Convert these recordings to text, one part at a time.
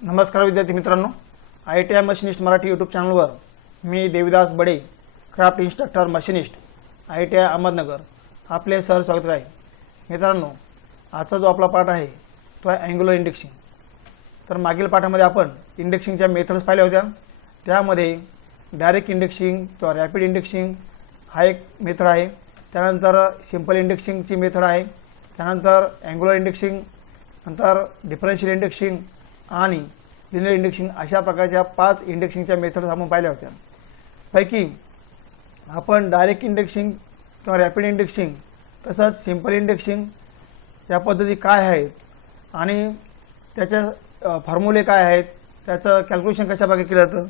नमस्कार विद्यार्थी मित्रांनो, ITI मशिनिस्ट मराठी यूट्यूब चॅनलवर मी Devidas Bade, craft instructor machinist, ITI Ahmednagar आपले सर स्वागत आहे. मित्रांनो, आजचा जो आपला पाठ आहे तो आहे अँग्युलर इंडेक्सिंग. तर मागील पाठामध्ये आपण इंडेक्सिंगच्या मेथड्स पाहिल्या होत्या. त्यामध्ये डायरेक्ट इंडेक्सिंग किंवा रॅपिड इंडेक्सिंग हा एक मेथड आहे. त्यानंतर सिंपल इंडेक्सिंगची मेथड आहे. त्यानंतर अँग्युलर इंडेक्सिंग, नंतर डिफरन्शियल इंडेक्सिंग आणि लिनियर इंडेक्सिंग अशा प्रकारच्या 5 इंडेक्सिंगच्या मेथड्स आपण पाहिल्या होत्या. पैकी आपण डायरेक्ट इंडेक्सिंग किंवा रॅपिड इंडेक्सिंग तसंच सिंपल इंडेक्सिंग या पद्धती काय आहेत आणि त्याच्या फॉर्म्युले काय आहेत, त्याचं कॅल्क्युलेशन कशा प्रकारे केलं जातं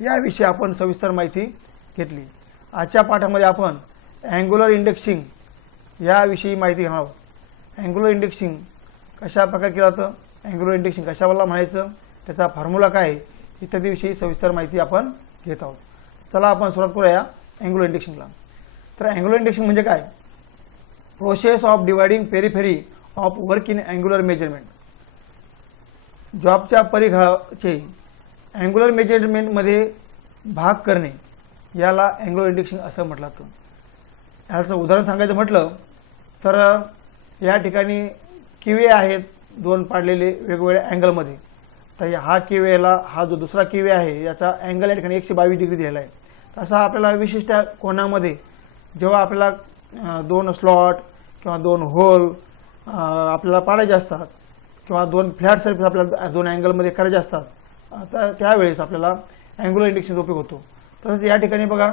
याविषयी आपण सविस्तर माहिती घेतली. आजच्या पाठामध्ये आपण अँग्युलर इंडेक्सिंग याविषयी माहिती घेणार आहोत. अँग्युलर इंडेक्सिंग कशा प्रकारे केलं जातं, अँग्युलर इंडेक्सिंग कशाला म्हणायचं, त्याचा फॉर्म्युला काय आहे इत्यादीविषयी सविस्तर माहिती आपण घेत आहोत. चला आपण सुरुवात करूया अँग्युलर इंडेक्सिंगला. तर अँग्युलर इंडेक्सिंग म्हणजे काय? Process of dividing periphery of work in angular measurement. जॉबच्या परिघाचे अँग्युलर मेजरमेंटमध्ये भाग करणे याला अँग्युलर इंडेक्सिंग असं म्हटलं जातं. याचं उदाहरण सांगायचं म्हटलं तर या ठिकाणी किवे आहेत दोन पाडलेले वेगवेगळ्या अँगलमध्ये. तर हा किवेला हा जो दुसरा किवे आहे याचा अँगल या ठिकाणी 122 डिग्री दिलेला आहे. तसा आपल्याला विशिष्ट कोणामध्ये जेव्हा आपल्याला 2 स्लॉट किंवा 2 होल आपल्याला पाडायचे असतात किंवा 2 फ्लॅट सर्फेस आपल्याला 2 अँगलमध्ये करायचे असतात, तर त्यावेळेस आपल्याला अँग्युलर इंडेक्सिंगचा उपयोग होतो. तसंच या ठिकाणी बघा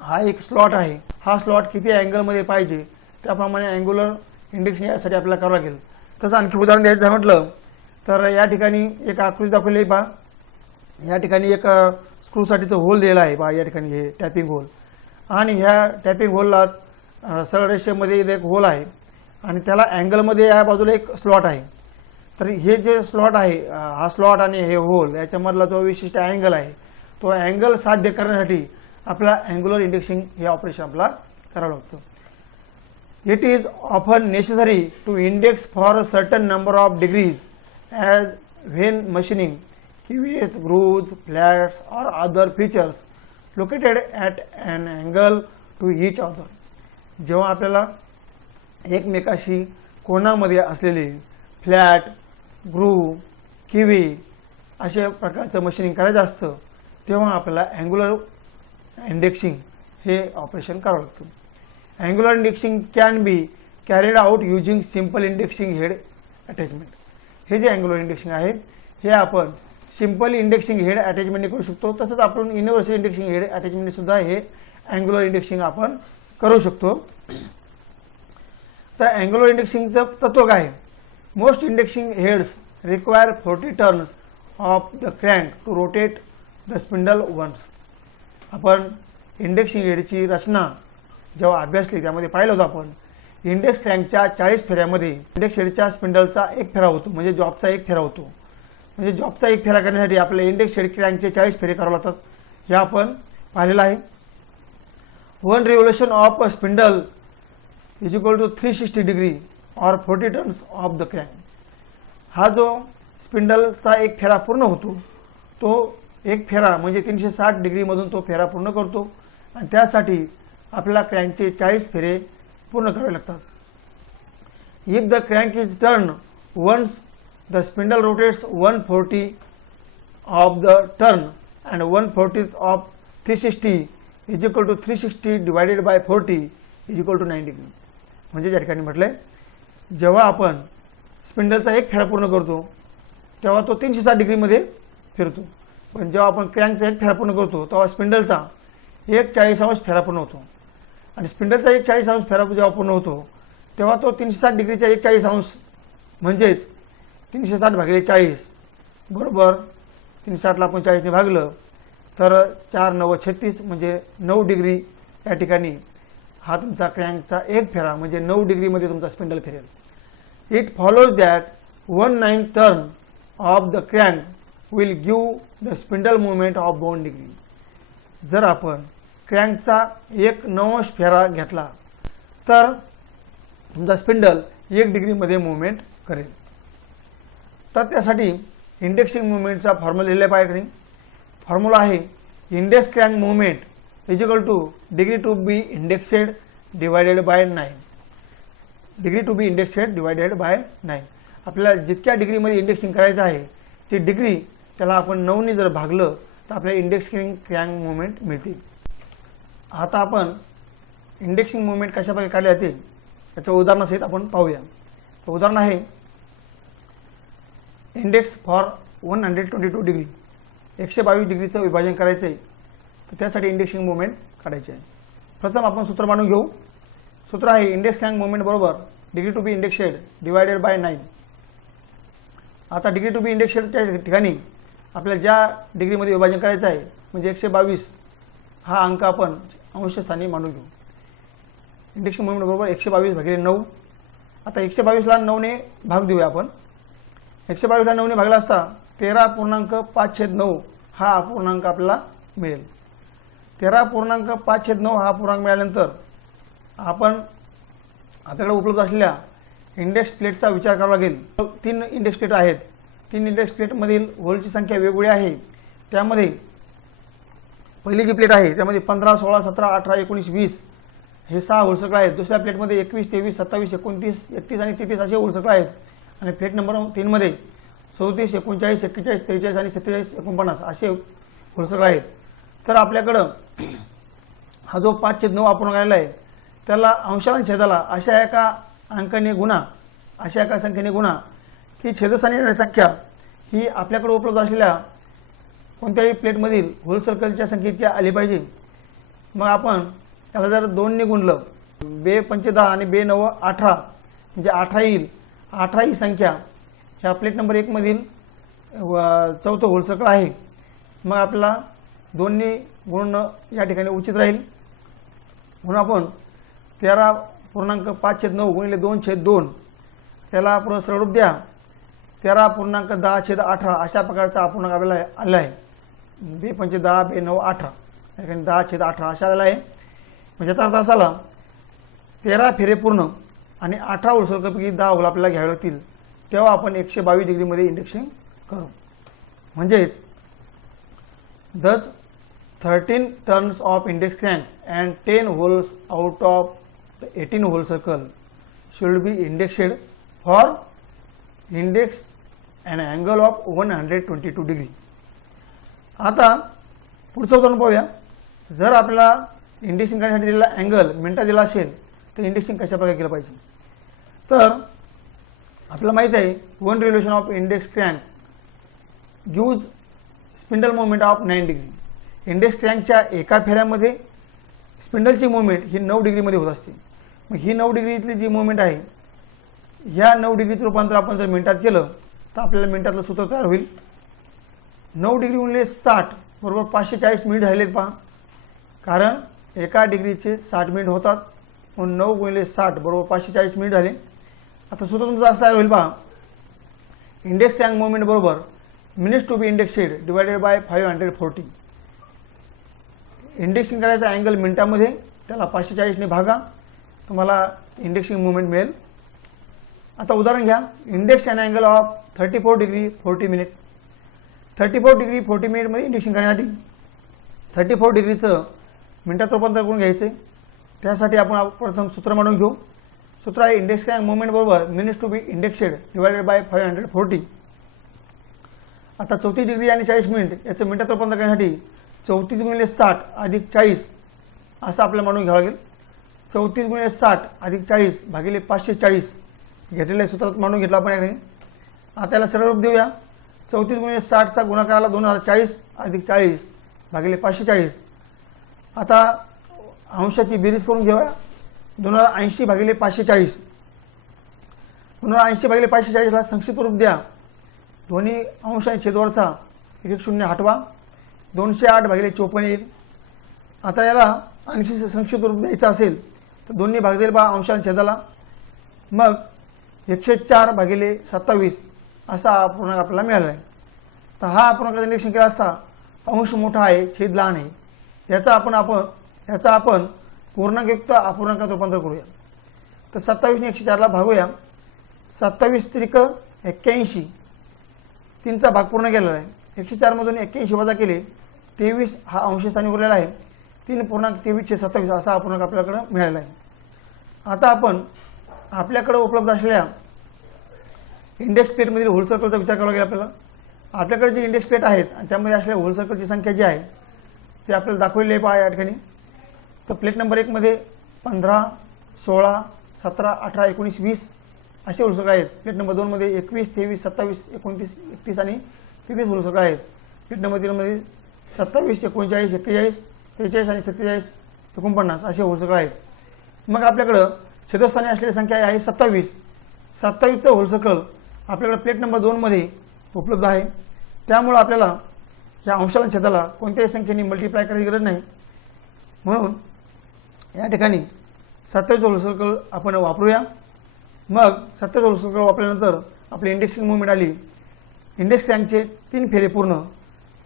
हा एक स्लॉट आहे, हा स्लॉट किती अँगलमध्ये पाहिजे त्याप्रमाणे अँग्युलर इंडेक्सिंग यासाठी आपल्याला करावं लागेल. तसं आणखी उदाहरण द्यायचं म्हटलं तर या ठिकाणी एक आकृती दाखवली पहा. या ठिकाणी एक स्क्रूसाठीचं होल दिलेलं आहे पहा. या ठिकाणी हे टॅपिंग होल आणि ह्या टॅपिंग होललाच सरळ रेषेमध्ये एक होल आहे आणि त्याला अँगलमध्ये या बाजूला एक स्लॉट आहे. तर हे जे स्लॉट आहे, हा स्लॉट आणि हे होल याच्यामधला जो विशिष्ट अँगल आहे तो अँगल साध्य करण्यासाठी आपल्याला अँग्युलर इंडेक्सिंग हे ऑपरेशन आपल्याला करावं लागतं. It is often necessary to index for a certain number of degrees as when machining keys, grooves, flats or other features located at an angle to each other. जेव्हा आपल्याला एकमेकाशी कोणामध्ये असलेले flat, groove, kiwi अशा प्रकारचं machining करायचं असतं तेव्हा आपल्याला अँग्युलर इंडेक्सिंग हे ऑपरेशन करावं लागतं. Angular indexing can be carried out using simple indexing head attachment. हे जे अँग्युलर इंडेक्सिंग आहे हे आपण सिंपल इंडेक्सिंग हेड अटॅचमेंटने करू शकतो. तसंच आपण युनिव्हर्सल इंडेक्सिंग हेड अटॅचमेंटने सुद्धा हे अँग्युलर इंडेक्सिंग आपण करू शकतो. तर अँग्युलर इंडेक्सिंगचं तत्व काय आहे? Most indexing heads require 40 turns of the crank to rotate the spindle once. आपण इंडेक्सिंग हेडची रचना जेव्हा अभ्यासली त्यामध्ये पाहिलं होतं आपण इंडेक्स क्रँकच्या 40 फेऱ्यामध्ये इंडेक्स हेडच्या स्पिंडलचा एक फेरा होतो, म्हणजे जॉबचा एक फेरा होतो. म्हणजे जॉबचा एक फेरा करण्यासाठी आपल्याला इंडेक्स हेड क्रँकचे 40 फेरे करावे लागतात. हे आपण पाहिलेलं आहे. 1 revolution of a spindle is equal to 360 degree or 40 turns of the crank. हा जो स्पिंडलचा एक फेरा पूर्ण होतो तो एक फेरा म्हणजे 360 डिग्रीमधून तो फेरा पूर्ण करतो आणि त्यासाठी आपल्याला क्रँकचे 40 फेरे पूर्ण करावे लागतात. If the crank is turn once the spindle rotates 140 of the turn and 1/40 of 360 is equal to 360 divided by 40 is equal to 9 degree. म्हणजे या ठिकाणी म्हटलंय जेव्हा आपण स्पिंडलचा एक फेरा पूर्ण करतो तेव्हा तो 360 डिग्रीमध्ये फिरतो, पण जेव्हा आपण क्रँकचा एक फेरा पूर्ण करतो तेव्हा स्पिंडलचा एक 40 अंश फेरा पूर्ण होतो आणि स्पिंडलचा एक 40 अंश फेरा जेव्हा पूर्ण होतो तेव्हा तो 360 डिग्रीचा एक 40 अंश म्हणजेच 360 भागिले 40 बरोबर 360ला आपण 40ने भागलं तर 4 9 36 म्हणजे 9 डिग्री या ठिकाणी हा तुमचा क्रँकचा एक फेरा म्हणजे 9 डिग्रीमध्ये तुमचा स्पिंडल फिरेल. It follows that 1/9 turn off the crank will give the spindle movement of 2 degree. जर आपण क्रँकचा 1/9 फेरा घेतला तर तुमचा स्पिंडल 1 डिग्रीमध्ये मुवमेंट करेल. तर त्यासाठी इंडेक्सिंग मुवमेंटचा फॉर्म्युला लिहिला पाहिजे. फॉर्म्युला आहे index crank movement is equal to degree to be indexed divided by 9. Degree to be indexed divided by 9. आपल्याला जितक्या डिग्रीमध्ये इंडेक्सिंग करायचं आहे ती डिग्री त्याला आपण 9ने जर भागलं तर आपल्याला इंडेक्सिंग क्रँक मुवमेंट मिळते. आता आपण इंडेक्सिंग मुवमेंट कशाप्रकारे काढले जाते याचं उदाहरणासहित आपण पाहूया. तर उदाहरण आहे इंडेक्स फॉर 122 डिग्री. 122 डिग्रीचं विभाजन करायचं आहे तर त्यासाठी इंडेक्सिंग मुवमेंट काढायची आहे. प्रथम आपण सूत्र मांडून घेऊ. सूत्र आहे इंडेक्स क्रँक मुवमेंट बरोबर degree to be indexed divided by 9. आता डिग्री टू बी इंडेक्सेडच्या ठिकाणी आपल्याला ज्या डिग्रीमध्ये विभाजन करायचं आहे म्हणजे 122 हा अंक आपण अंशस्थानी मांडून घेऊ. इंडेक्सिंग मुवमेंट बरोबर 122 भागिले 9. आता 122ला 9ने भाग देऊया आपण. 122ला 9ने भागला असता 13.5/9 हा अपूर्णांक आपल्याला मिळेल. 13.5/9 हा अपूर्णांक मिळाल्यानंतर आपण आपल्याकडे उपलब्ध असलेल्या इंडेक्स प्लेटचा विचार करावा लागेल. 3 इंडेक्स प्लेट आहेत. 3 इंडेक्स प्लेटमधील होलची संख्या वेगवेगळी आहे. त्यामध्ये पहिली जी प्लेट आहे त्यामध्ये 15, 16, 17, 18, 19, 20 हे 6 होल सर्कल आहेत. दुसऱ्या प्लेटमध्ये 21, 23, 27, 29, 31 आणि 33 असे होल सर्कल आहेत. आणि प्लेट नंबर 3 मध्ये 34, 39, 41, 43 आणि 47, 49 असे होल सर्कल आहेत. तर आपल्याकडं हा जो 5/9 अपूर्णांक आलेला आहे त्याला अंशाला छेदाला अशा एका अंकाने गुणा, अशा एका संख्येने गुणा की छेदस्थानी येणारी संख्या ही आपल्याकडे उपलब्ध असलेल्या कोणत्याही प्लेटमधील होल सर्कलच्या संख्येत आली पाहिजे. मग आपण त्याला जर 2ने गुणलं 2 पंचे 10 आणि 2 9 18 म्हणजे 18 येईल. 18 ही संख्या ह्या प्लेट नंबर 1 मधील चौथं होल सर्कल आहे. मग आपल्याला 2ने गुणणं या ठिकाणी उचित राहील. म्हणून आपण 13.5/9 गुणिले 2/2 त्याला पुन्हा सरळ रूप द्या. 13.10/18 अशा प्रकारचा अपूर्णांक आपल्याला आलेला आहे. 2 पंचे 10, 2 9 18 या ठिकाणी 10/18 अशा आलेला आहे. म्हणजे याचा अर्थ असा आला 13 फेरे पूर्ण आणि 18 होल सर्कलपैकी 10 होल आपल्याला घ्यावे लागतील. तेव्हा आपण 122 डिग्रीमध्ये इंडेक्सिंग करू. म्हणजेच दच 13 turns of index crank and 10 holes out of the 18 hole circle should be indexed for index and angle of 122 degree. आता पुढचं उदाहरण पाहूया. जर आपल्याला इंडेक्सिंग करण्यासाठी दिलेला अँगल मिनिटात दिला असेल तर इंडेक्सिंग कशा प्रकारे केलं पाहिजे. तर आपल्याला माहित आहे one revolution of index crank gives spindle movement of 9 degree. Index क्रँकच्या एका फेऱ्यामध्ये स्पिंडलची मुवमेंट ही 9 डिग्रीमध्ये होत असते. मग ही 9 डिग्रीतली जी मुवमेंट आहे ह्या 9 डिग्रीचं रूपांतर आपण जर मिनिटात केलं तर आपल्याला मिनिटातलं सूत्र तयार होईल. 9 डिग्री गुणिले 60 बरोबर 540 मिनिट झालेत पहा. कारण एका डिग्रीचे 60 मिनिट होतात. म्हणून 9 गुणिले 60 बरोबर 540 मिनिट झाले. आता सूत्र तुमचं असं तयार होईल पहा. इंडेक्स क्रँक मुवमेंट बरोबर minutes to be indexed divided by 540. Indexing करायचा अँगल मिनिटामध्ये त्याला 540ने भागा तुम्हाला इंडेक्सिंग मुवमेंट मिळेल. आता उदाहरण घ्या. Index and angle of 34 degree 40 minute. 34 degree 40 मिनिटमध्ये इंडेक्सिंग करण्यासाठी 34 डिग्रीचं मिनिटात रूपांतर करून घ्यायचे. त्यासाठी आपण प्रथम सूत्र मांडून घेऊ. सूत्र आहे इंडेक्स क्रँक मुवमेंट बरोबर minutes to be indexed divided by 540. आता 34 डिग्री आणि 40 मिनिट याचं मिनिटात रूपांतर करण्यासाठी 34 गुणिले 60 अधिक 40 असं आपल्याला मांडून घ्यावं लागेल. 34 गुणिले 60 अधिक 40 भागिले 540 घेतलेल्या सूत्रात मांडून घेतलं आपण याकडे. आता याला सरळ रूप देऊया. 34 गुणिले 60चा गुणाकार आला 2040 अधिक 40 भागिले 540. आता अंशाची बेरीज करून घेऊया. 2080 भागिले 540. 2080 भागिले 540ला संक्षिप्त रूप द्या. दोन्ही अंश आणि छेदवरचा 1 0 हटवा. 208 भागिले 54 येईल. आता याला आणखी संक्षिप्त रूप द्यायचं असेल तर दोन्ही भाग जाईल बा अंश आणि छेदाला. मग 104 भागिले 27 असा अपूर्णांक आपल्याला मिळाला आहे. तर हा अपूर्णांकाचं निरीक्षण केलं असता अंश मोठा आहे छेद लहान आहे याचा आपण पूर्णांकयुक्त अपूर्णांकात रूपांतर करूया. तर 27 ने 104ला भागूया. 27 त्रिक 81 3चा भाग पूर्ण केलेला आहे. 104 मधून 81 वजा केले 23 हा अंशस्थानी उरलेला आहे. 3.2327 असा अपूर्णांक आपल्याकडे मिळाला आहे. आता आपण आपल्याकडे उपलब्ध असलेल्या इंडेक्स प्लेटमधील होल सर्कलचा विचार करावा लागेल आपल्याला. आपल्याकडे जे इंडेक्स प्लेट आहेत आणि त्यामध्ये असलेल्या होल सर्कलची संख्या जी आहे ते आपल्याला दाखवलेली आहे पहा या ठिकाणी. तर प्लेट नंबर 1 मध्ये 15, 16, 17, 18, 19, 20 असे होल सर्कल आहेत. प्लेट नंबर 2 मध्ये 21, 23, 27, 29, 31 आणि 33 होल सर्कल आहेत. प्लेट नंबर 3 मध्ये 27, 39, 41, 43 आणि 47, 49 असे होल सर्कल आहेत. मग आपल्याकडं छेदस्थानी असलेली संख्या आहे 27. 27चं होल सर्कल आपल्याकडे प्लेट नंबर 2 मध्ये उपलब्ध आहे. त्यामुळे आपल्याला या अंशाला छेदाला कोणत्याही संख्येने मल्टिप्लाय करायची गरज नाही. म्हणून या ठिकाणी 27 होल सर्कल आपण वापरूया. मग 27 होल सर्कल वापरल्यानंतर आपली इंडेक्सिंग मूव्हमेंट आली. इंडेक्स क्रँकचे 3 फेरे पूर्ण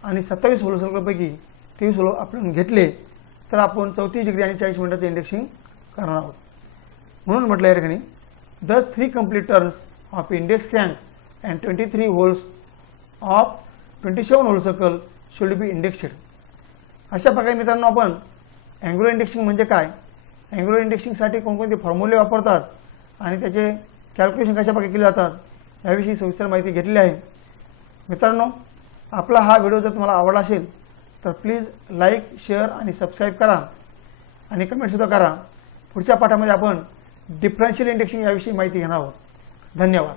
आणि 27 होल सर्कलपैकी 23 होल आपण घेतले तर आपण 34 डिग्री आणि 40 मिनिटाचं इंडेक्सिंग करणार आहोत. म्हणून म्हटलं या ठिकाणी thus 3 complete turns of index crank and 23 holes of 27 hole circle should be indexed. अशा प्रकारे मित्रांनो आपण अँग्युलर इंडेक्सिंग म्हणजे काय, अँग्युलर इंडेक्सिंगसाठी कोणकोणते फॉर्म्युले वापरतात आणि त्याचे कॅल्क्युलेशन कशा प्रकारे केले जातात याविषयी सविस्तर माहिती घेतलेली आहे. मित्रांनो, आपला हा व्हिडिओ जर तुम्हाला आवडला असेल तर प्लीज लाईक, शेअर आणि सबस्क्राईब करा आणि कमेंटसुद्धा करा. पुढच्या पाठामध्ये आपण डिफरन्शियल इंडेक्सिंग याविषयी माहिती घेणार आहोत. धन्यवाद.